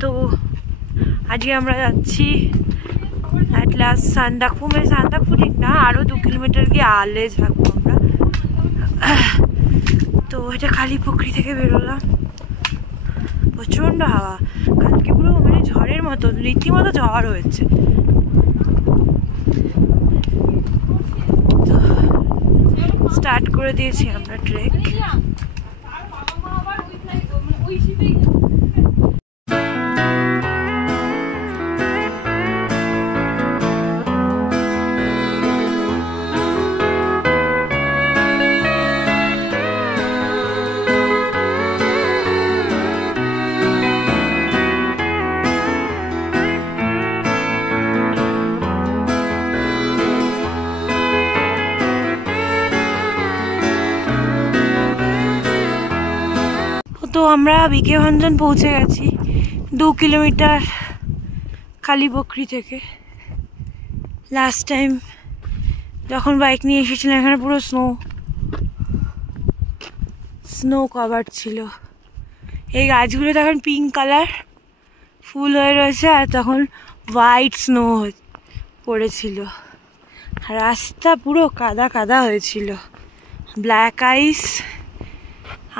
তো আজকে আমরা যাচ্ছি এট লাস্ট সান্দাকফু, মানে সান্দাকফু ঠিক না, আরও 2 কিলোমিটার গিয়ে আলে থাকবো আমরা। তো এটা কালীপুকুরি থেকে বেরোলাম। প্রচণ্ড হাওয়া, কালকে পুরো মানে ঝড়ের মতো, রীতিমতো ঝড় হয়েছে। তো স্টার্ট করে দিয়েছি আমরা ট্রেক। তো আমরা বিকে ভঞ্জন পৌঁছে গেছি 2 কিলোমিটার কালীপুকুরি থেকে। লাস্ট টাইম যখন বাইক নিয়ে এসেছিলাম এখানে পুরো স্নো কভার ছিল। এই গাছগুলো তখন পিঙ্ক কালার ফুল হয়ে রয়েছে, আর তখন হোয়াইট স্নো পড়েছিল। রাস্তা পুরো কাদা কাদা হয়েছিল, ব্ল্যাক আইস।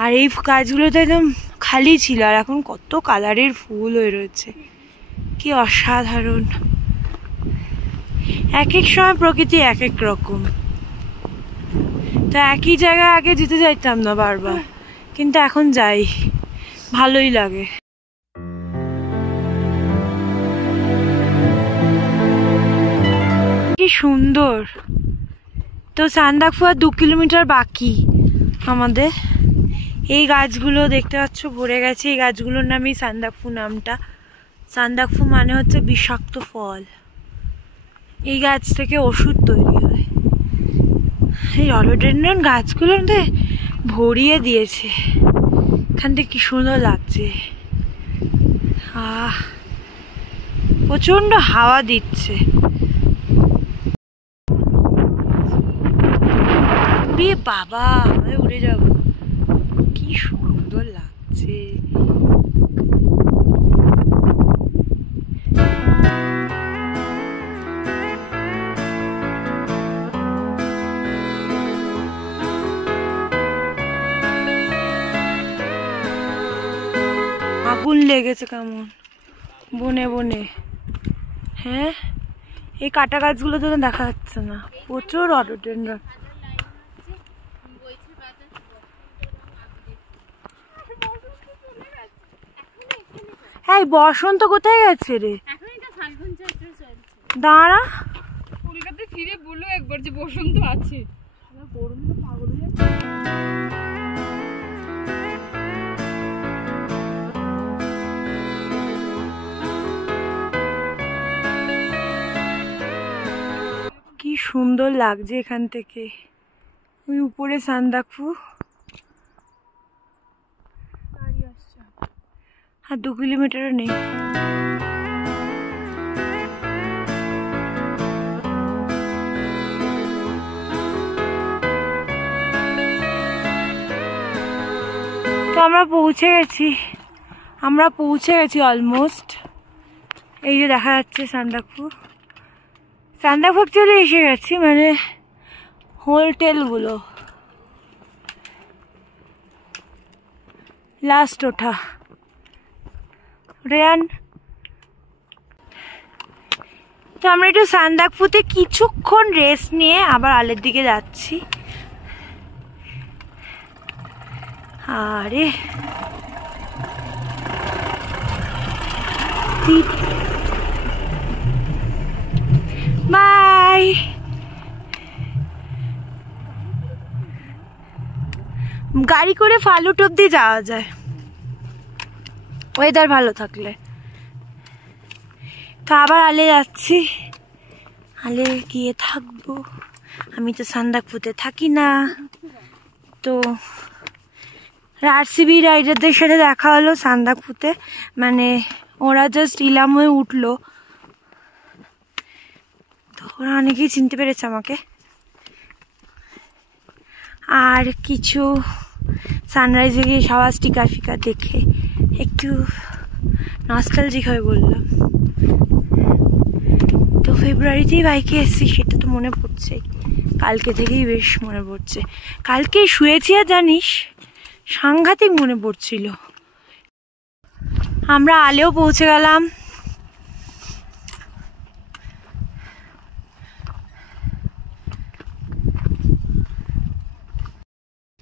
আর এই গাছগুলো তো একদম খালি ছিল, আর এখন কত কালারের ফুল হয়ে রয়েছে, কি অসাধারণ। এক এক সময় প্রকৃতি এক এক রকম। তো একই জায়গায় আগে যেতে চাইতাম না বারবার, কিন্তু এখন যাই, ভালোই লাগে। কি সুন্দর। তো সান্দাকফু আর 2 কিলোমিটার বাকি আমাদের। এই গাছগুলো দেখতে পাচ্ছ ভরে গেছে, এই গাছগুলোর নামই সান্দাকফু নামটা। সান্দাকফু মানে হচ্ছে বিষাক্ত ফল। এই গাছ থেকে ওষুধ তৈরি হয়। এই রডোডেনড্রন গাছগুলোর মধ্যে ভরিয়ে দিয়েছে। এখান থেকে কি সুন্দর লাগছে। প্রচন্ড হাওয়া দিচ্ছে। বাবা আমি উড়ে যাব, কি সুন্দর লাগছে। আগুন লেগেছে কেমন বনে বনে। হ্যাঁ, এই কাটা গাছগুলো তো দেখা যাচ্ছে না, প্রচুর রডোডেনড্রন। এই বসন্ত কোথায় গেছে রে? দাঁড়া, কলকাতায় ফিরে বললো একবার যে বসন্ত আছে। গরমে পাগল হয়ে কি সুন্দর লাগছে এখান থেকে। ওই উপরে সান্দাকফু, আর 2 কিলোমিটারও নেই। তো আমরা পৌঁছে গেছি অলমোস্ট। এই যে দেখা যাচ্ছে সান্দাকফু অ্যাকচুয়ালি এসে গেছি, মানে হোটেলগুলো লাস্ট ওঠা রেয়ান। তো আমরা একটু সান্দাকফুতে কিছুক্ষণ রেস্ট নিয়ে আবার আলের দিকে যাচ্ছি। আরে বাই। গাড়ি করে ফালুট অব্দি যাওয়া যায় ওয়েদার ভালো থাকলে। তো আবার আলে যাচ্ছি, আলে গিয়ে থাকবো। আমি তো সান্দাকফুতে থাকি না। তো আরসিবি রাইডারদের সাথে দেখা হলো সান্দাকফুতে, মানে ওরা জাস্ট ইলাম হয়ে উঠলো। তো ওরা অনেকেই চিনতে পেরেছে আমাকে। আর কিছু সানরাইজে গিয়ে সবার স্টিকার ফিকার দেখে একটু নস্টালজিক হয়ে বললাম। তো ফেব্রুয়ারিতেই বাইকে এসেছি, সেটা তো মনে পড়ছে, কালকে থেকেই বেশ মনে পড়ছে। কালকে শুয়েছি আর জানিস সাংঘাতিক মনে পড়ছিল। আমরা আলেও পৌঁছে গেলাম।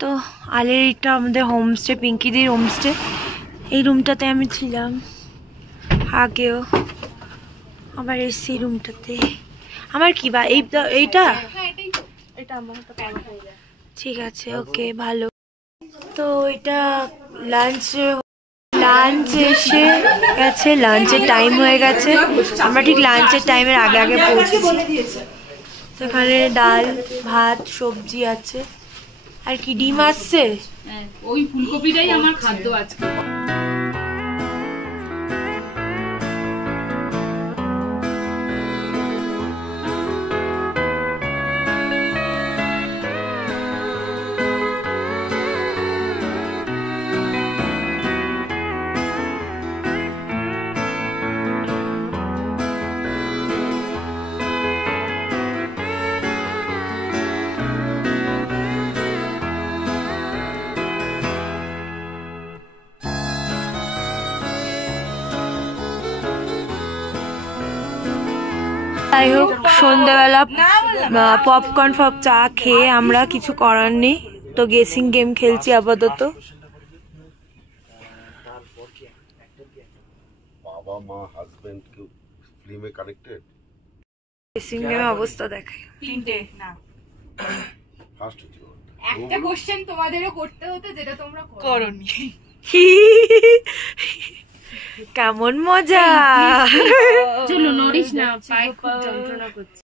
তো আলের এটা আমাদের হোমস্টে, পিঙ্কিদির হোমস্টে। এই রুমটাতে আমি ছিলাম আগেও, আবার এসছি রুমটাতে। আমার কি বা এইটা ঠিক আছে, ওকে ভালো। তো এটা লাঞ্চ এসে গেছে, লাঞ্চের টাইম হয়ে গেছে। আমরা ঠিক লাঞ্চের টাইমের আগে আগে পৌঁছেছি। সেখানে ডাল, ভাত, সবজি আছে, আর কি ডিম আসছে। ওই ফুলকপিটাই আমার খাদ্য আজকে। যাই হোক, সন্ধ্যাবেলা পপকর্ন চা খেয়ে আমরা কিছু করার নেই, তো গেসিং গেম খেলছি আপাতত। বাবা মা হাজবেন্ড কেউ ফিল্মে কানেক্টেড। গেসিং গেমের অবস্থা দেখায়। তিনটে না, ফার্স্ট হচ্ছে একটা কোশ্চেন তোমাদেরও করতে হতো যেটা তোমরা করোনি। কেমন মজা। চলো নড়িস না, পায়ে খুব যন্ত্রণা করছে।